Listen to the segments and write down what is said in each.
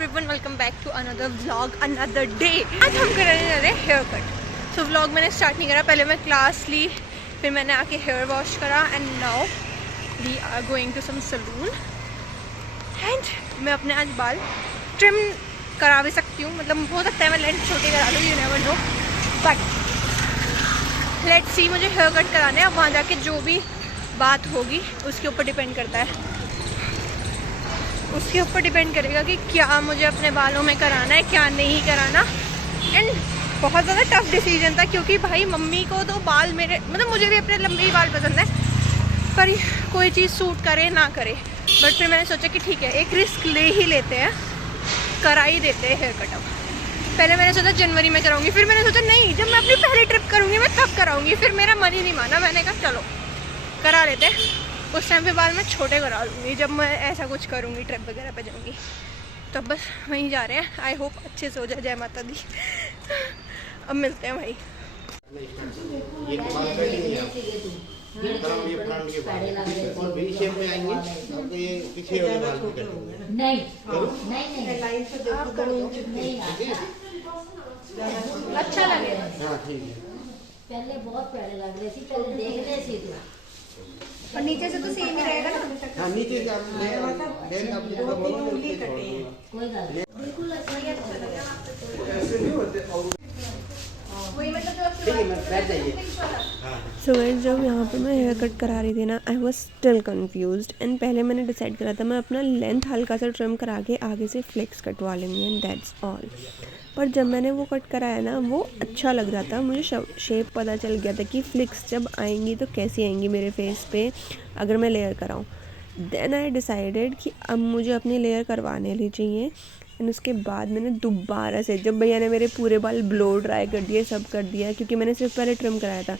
Everyone, welcome back to another vlog, another day. आज हम करने जा रहे हैं हेयर कट। सो व्लॉग मैंने स्टार्ट नहीं करा, पहले मैं क्लास ली, फिर मैंने आके हेयर वॉश करा and now we are going to some salon. And मैं अपने आज बाल ट्रिम करा भी सकती हूँ, मतलब हो सकता है मैं लेंथ छोटी करा लूँ, you never know, but let's see. मुझे हेयर कट कराने, अब वहाँ जाके जो भी बात होगी उसके ऊपर डिपेंड करता है, उसके ऊपर डिपेंड करेगा कि क्या मुझे अपने बालों में कराना है, क्या नहीं कराना। एंड बहुत ज़्यादा टफ डिसीजन था, क्योंकि भाई मम्मी को तो बाल मेरे, मतलब मुझे भी अपने लंबे ही बाल पसंद है, पर कोई चीज़ सूट करे ना करे। बट फिर मैंने सोचा कि ठीक है, एक रिस्क ले ही लेते हैं, करा ही देते हैं हेयर कट। अब पहले मैंने सोचा जनवरी में कराऊंगी, फिर मैंने सोचा नहीं, जब मैं अपनी पहली ट्रिप करूँगी मैं तब कराऊंगी। फिर मेरा मन ही नहीं माना, मैंने कहा चलो करा लेते हैं। उस टाइम पे बाल मैं छोटे करा लूँगी जब मैं ऐसा कुछ करूँगी, ट्रिप वगैरह पे जाऊँगी। तो बस वहीं जा रहे हैं, आई होप अच्छे से हो जाए। जय माता दी। अब मिलते हैं भाई। अच्छा लगेगा। पहले बहुत प्यारे लग रहे थे, पहले देख रहे थे तो, और नीचे से तो सेम ही रहेगा ना। हाँ, नीचे से आप कोई गल बिल्कुल अच्छा लगा। वही मतलब सो गाइस, जब यहाँ पर मैं हेयर कट करा रही थी ना, I was still confused. And पहले मैंने डिसाइड करा था मैं अपना लेंथ हल्का सा ट्रिम करा के आगे से फ्लेक्स कटवा लेंगे एंड दैट्स ऑल। पर जब मैंने वो कट कराया ना, वो अच्छा लग रहा था, मुझे शेप पता चल गया था कि फ्लिक्स जब आएंगी तो कैसी आएंगी मेरे फेस पे अगर मैं लेयर कराऊँ। देन आई डिसाइडेड कि अब मुझे अपनी लेयर करवाने ली चाहिए। एंड उसके बाद मैंने दोबारा से, जब भैया ने मेरे पूरे बाल ब्लो ड्राई कर दिए, सब कर दिया, क्योंकि मैंने सिर्फ पहले ट्रिम कराया था,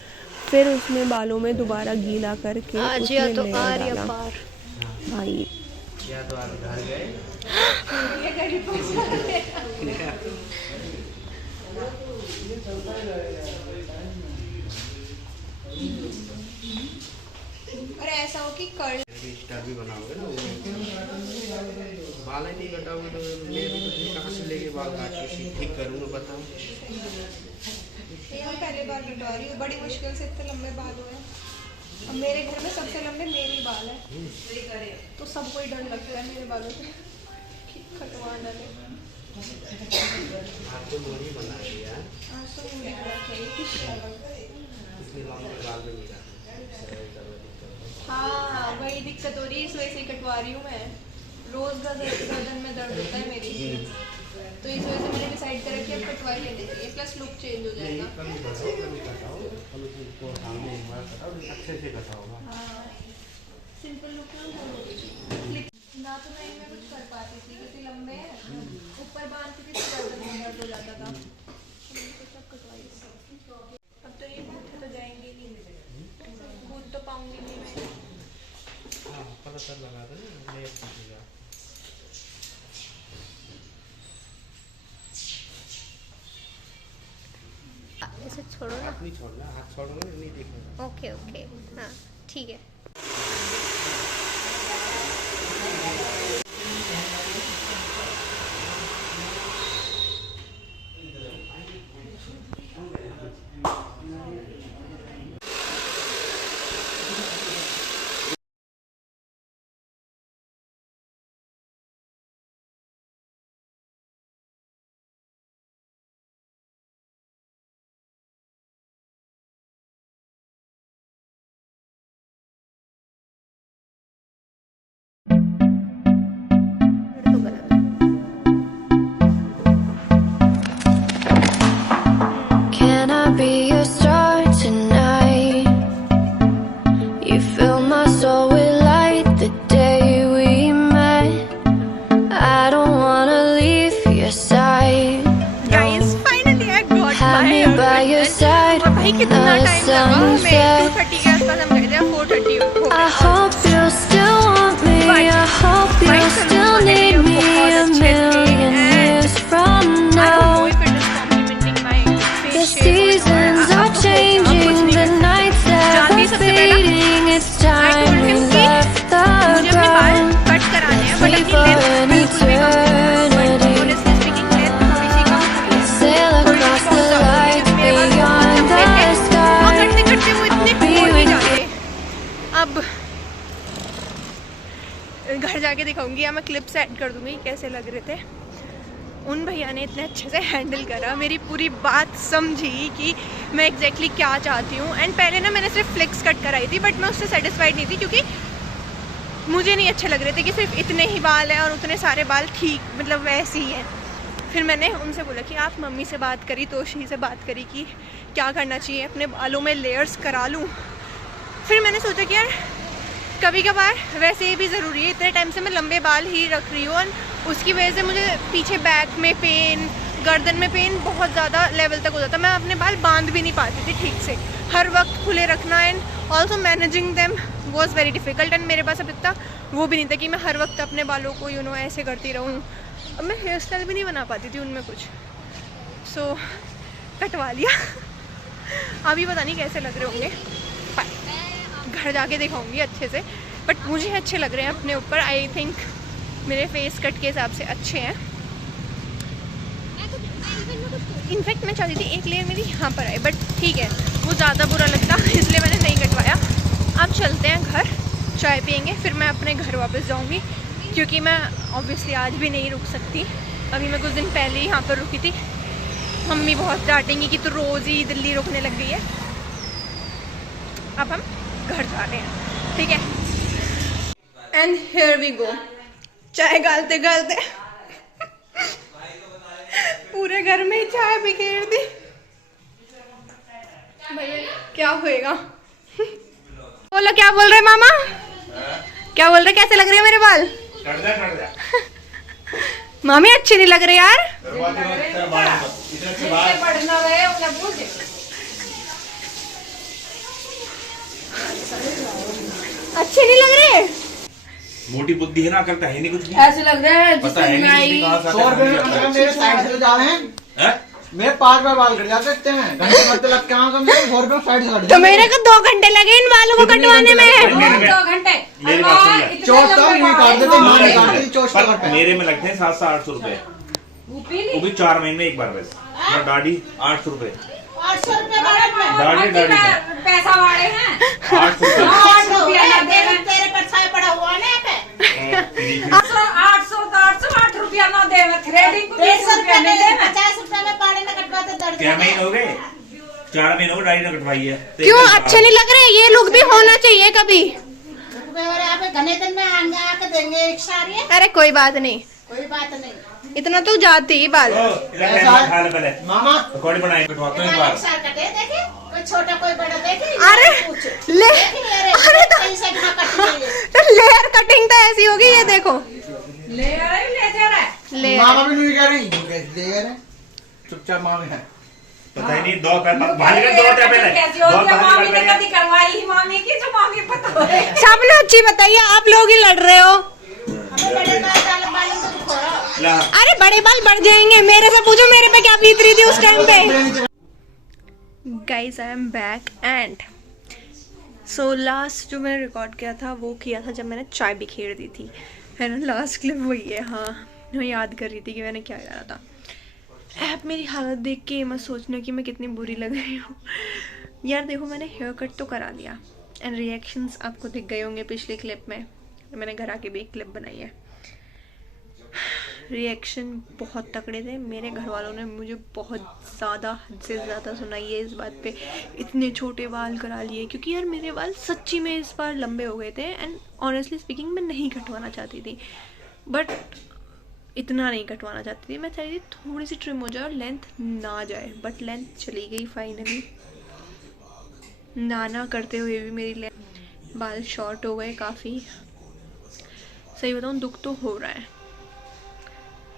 फिर उसमें बालों में दोबारा गीला करके उसमें लेयर डाला भाई। और ऐसा हो कि कर्ल स्टार भी बनाओगे ना, बाल ही नहीं कटाओगे तो मैं कहाँ से लेके बाल काट के ठीक करूँगा, बताओ। ये हम पहले बार कटवा रही हूँ, बड़ी मुश्किल से इतने लंबे बाल हुए हैं। अब मेरे घर में सबसे लंबे मेरे ही बाल है, तो सबको ही डर लगता है मेरे बालों से कटवा डाले। आपको मोरी बना दिया, इतनी लंबे बाल में नहीं रहा। हाँ, वही दिक्कत हो रही है, इस वजह से कटवा रही हूँ मैं। रोज गर्दन में दर्द होता है मेरी, तो इस वजह से मैंने डिसाइड करा कि अब कटवा ही लेनी चाहिए, प्लस लुक चेंज हो जाएगा। अच्छे से कटाओगा। हाँ, सिंपल लुक ना, तो नहीं मैं कुछ कर पाती थी क्योंकि लंबे हैं, ऊपर बांधती थी तो गर्दन में दर्द हो जाता था। अब तो ये बूथ तो जाएंगे नहीं, बूथ तो पाऊंगी नहीं मैं। हाँ, पता लगा दो ना, लेयर कीजिएगा। ऐसे छोड़ो ना, हाथ नहीं छोड़ना, हाथ छोड़ोगे नहीं देखना। ओके ओके, हाँ ठीक है। Can I be your star tonight? You fill my soul with light the day we met. I don't wanna leave your side. Guys, finally I got Have my me hair by your cut. side और भाई कितना when the time लगा हमें, sun's set. 2:30 के आसपास हम गए थे, 4:30 हो I गया। hope you still want me. I hope you भाई still सलून वाले need भी me बहुत a अच्छे थे, million years from I don't know now. if it is complimenting my The face shape or seasons not. are अब कुछ changing, नहीं the कर सकते। nights that जानवी were सबसे पहला fading. It's I time told we him कि left the मुझे अपने बाल ground. कट कराने हैं, बट Wait अपनी for लेंथ an बिल्कुल भी कम नहीं है। eternity. के दिखाऊंगी या मैं क्लिप्स ऐड कर दूंगी कैसे लग रहे थे। उन भैया ने इतने अच्छे से हैंडल करा, मेरी पूरी बात समझी कि मैं एग्जैक्टली क्या चाहती हूँ। एंड पहले ना मैंने सिर्फ फ्लिक्स कट कराई थी, बट मैं उससे सेटिस्फाइड नहीं थी क्योंकि मुझे नहीं अच्छे लग रहे थे कि सिर्फ इतने ही बाल हैं और उतने सारे बाल ठीक मतलब वैसे ही हैं। फिर मैंने उनसे बोला कि आप मम्मी से बात करी, तोशी से बात करी कि क्या करना चाहिए, अपने बालों में लेयर्स करा लूँ। फिर मैंने सोचा कि यार कभी कभार वैसे ये भी ज़रूरी है, इतने टाइम से मैं लंबे बाल ही रख रही हूँ और उसकी वजह से मुझे पीछे बैक में पेन, गर्दन में पेन बहुत ज़्यादा लेवल तक हो जाता। मैं अपने बाल बांध भी नहीं पाती थी ठीक से, हर वक्त खुले रखना and also managing them was very difficult. And मेरे पास अब इतना वो भी नहीं था कि मैं हर वक्त अपने बालों को ऐसे करती रहूँ। अब मैं हेयर स्टाइल भी नहीं बना पाती थी उनमें कुछ, सो कटवा लिया। अभी पता नहीं कैसे लग रहे होंगे, घर जाके दिखाऊंगी अच्छे से, बट मुझे अच्छे लग रहे हैं अपने ऊपर। आई थिंक मेरे फेस कट के हिसाब से अच्छे हैं। इनफैक्ट मैं चाहती थी एक लेयर मेरी यहाँ पर आए, बट ठीक है वो ज़्यादा बुरा लगता इसलिए मैंने नहीं कटवाया। अब चलते हैं घर, चाय पियेंगे, फिर मैं अपने घर वापस जाऊँगी क्योंकि मैं ऑब्वियसली आज भी नहीं रुक सकती। अभी मैं कुछ दिन पहले ही यहाँ पर रुकी थी। मम्मी बहुत डांटेंगी कि तू रोज़ ही दिल्ली रुकने लग गई है। अब हम घर जा रहे हैं, ठीक है। एंड हियर वी गो, चाय गालते गालते पूरे घर में ही चाय बिखेर दी। भैया क्या होएगा? बोलो क्या बोल रहे मामा? क्या बोल रहे, कैसे लग रहे हैं मेरे बाल? मामी अच्छे नहीं लग रहे यार। अच्छे नहीं लग रहे। मोटी बुद्धि है ना, करता है नहीं कुछ भी, ऐसे लग रहा है पता है नहीं 100 रुपए मेरे साइड से जा रहे हैं, मेरे 5 बार बाल कट जाते हैं, घंटे भर लग के आऊंगा, मेरे 100 रुपए साइड से कट तो मेरे को 2 घंटे लगे इन बालों को कटवाने में। 2 घंटे मेरी बात सुनिए, चोट तो नहीं काट देते, मां नहीं काट देती चोट पर करते हैं। मेरे में लगते हैं 700-800 रुपए, वो भी 4 महीने एक बार बस। और दाढ़ी 800 रुपए, 800 रुपए दाढ़ी पैसा वाले हैं। 800 रुपए 800 तेरे पर छाया पड़ा हुआ ना पे 800 रुपया ना दे, थ्रेडिंग को 150 रुपया नहीं दे, 50 रुपया में पाड़े में कटवाते दर्द। क्या महीने हो गए? 4 महीने हो गए दाढ़ी ना कटवाई है। क्यों अच्छे नहीं लग रहे? ये लुक भी होना चाहिए कभी। घने दिन में आके देंगे एक सारी। अरे कोई बात नहीं, कोई बात नहीं, इतना तो जाती ही बाल। मामा पकौड़े बनाए कटवाते हैं बाल। कटे देखे, कोई छोटा कोई बड़ा देखे। अरे ले, अरे तो लेयर कटिंग तो ऐसी होगी, ये देखो ले मामा भी नहीं कह रही, दे रहे चुपचाप मामे है। पता ही नहीं, 2 भाले का 2 होता है पहले। करवाई ही मामी की, जो मामी पता है। सबने अच्छी बताइए, आप लोग ही लड़ रहे हो। अरे बड़े बाल बढ़ जाएंगे, मेरे से पूछो मेरे पे क्या बीत रही थी उस टाइम पे। Guys I am back and so last जो मैंने रिकॉर्ड किया था वो किया था जब मैंने चाय बिखेर दी थी, है ना। लास्ट क्लिप वही है। हाँ मैं याद कर रही थी कि मैंने क्या करा था। ऐप मेरी हालत देख के मत सोचना कि मैं कितनी बुरी लग रही हूँ यार। देखो मैंने हेयर कट तो करा लिया एंड रिएक्शंस आपको दिख गए होंगे पिछली क्लिप में। मैंने घर आके भी एक क्लिप बनाई है। रिएक्शन बहुत तगड़े थे। मेरे घर वालों ने मुझे बहुत ज़्यादा, हद से ज़्यादा सुनाई है इस बात पे, इतने छोटे बाल करा लिए। क्योंकि यार मेरे बाल सच्ची में इस बार लंबे हो गए थे एंड ऑनेस्टली स्पीकिंग मैं नहीं कटवाना चाहती थी, बट इतना नहीं कटवाना चाहती थी। मैं चाहती थी थोड़ी सी ट्रिम हो जाए और लेंथ ना जाए, बट लेंथ चली गई फाइनली। नाना करते हुए भी मेरी लेंथ, बाल शॉर्ट हो गए काफ़ी। सही बताऊँ दुख तो हो रहा है,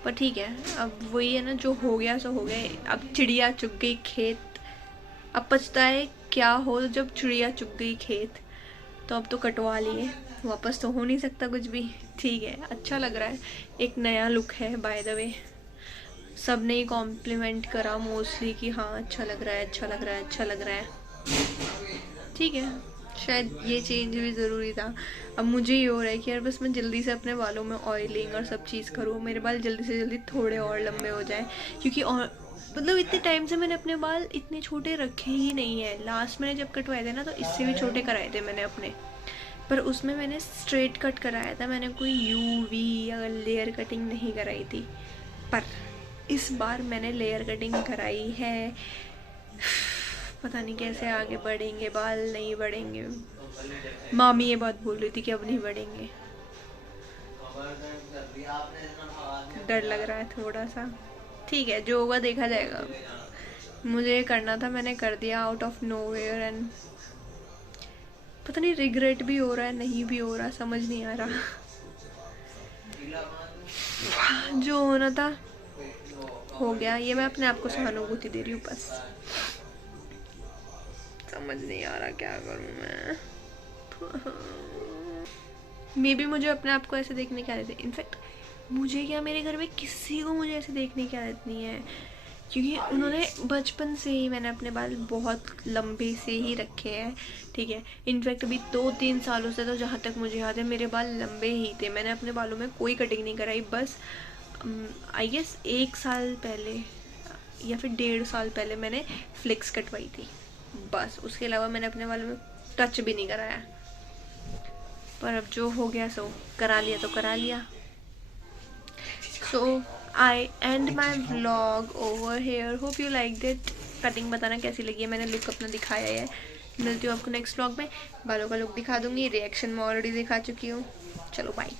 पर ठीक है, अब वही है ना, जो हो गया सो हो गया। अब चिड़िया चुग गई खेत, अब पछता है क्या हो जब चिड़िया चुग गई खेत। तो अब तो कटवा लिए, वापस तो हो नहीं सकता कुछ भी। ठीक है, अच्छा लग रहा है, एक नया लुक है। बाय द वे सब ने ही कॉम्प्लीमेंट करा मोस्टली कि हाँ अच्छा लग रहा है, अच्छा लग रहा है, अच्छा लग रहा है। ठीक है, शायद ये चेंज भी ज़रूरी था। अब मुझे ये हो रहा है कि यार बस मैं जल्दी से अपने बालों में ऑयलिंग और सब चीज़ करूँ, मेरे बाल जल्दी से जल्दी थोड़े और लंबे हो जाएं। क्योंकि और मतलब इतने टाइम से मैंने अपने बाल इतने छोटे रखे ही नहीं है। लास्ट मैंने जब कटवाए थे ना तो इससे भी छोटे कराए थे मैंने अपने, पर उसमें मैंने स्ट्रेट कट कराया था, मैंने कोई यूवी या लेयर कटिंग नहीं कराई थी। पर इस बार मैंने लेयर कटिंग कराई है। पता नहीं कैसे आगे बढ़ेंगे बाल, नहीं बढ़ेंगे। मामी ये बात बोल रही थी कि अब नहीं बढ़ेंगे, डर लग रहा है थोड़ा सा। ठीक है, जो होगा देखा जाएगा। मुझे ये करना था, मैंने कर दिया आउट ऑफ नोवेयर एंड पता नहीं रिग्रेट भी हो रहा है, नहीं भी हो रहा, समझ नहीं आ रहा। जो होना था हो गया। ये मैं अपने आप को सहानुभूति दे रही हूँ बस। समझ नहीं आ रहा क्या करूँ मैं। मे बी मुझे अपने आप को ऐसे देखने की आदत है। इनफैक्ट मुझे क्या, मेरे घर में किसी को मुझे ऐसे देखने की आदत नहीं है, क्योंकि उन्होंने बचपन से ही, मैंने अपने बाल बहुत लंबे से ही रखे हैं, ठीक है। इनफैक्ट अभी 2-3 सालों से, तो जहाँ तक मुझे याद है, मेरे बाल लंबे ही थे। मैंने अपने बालों में कोई कटिंग नहीं कराई। बस आई गेस 1 साल पहले या फिर 1.5 साल पहले मैंने फ्लिक्स कटवाई थी, बस। उसके अलावा मैंने अपने बालों में टच भी नहीं कराया। पर अब जो हो गया सो करा लिया तो करा लिया। So I end my vlog over here. Hope you liked it. Cutting बताना कैसी लगी है, मैंने लुक अपना दिखाया है। मिलती हूँ आपको नेक्स्ट व्लॉग में। बालों का लुक दिखा दूंगी, रिएक्शन मैं ऑलरेडी दिखा चुकी हूँ। चलो बाय।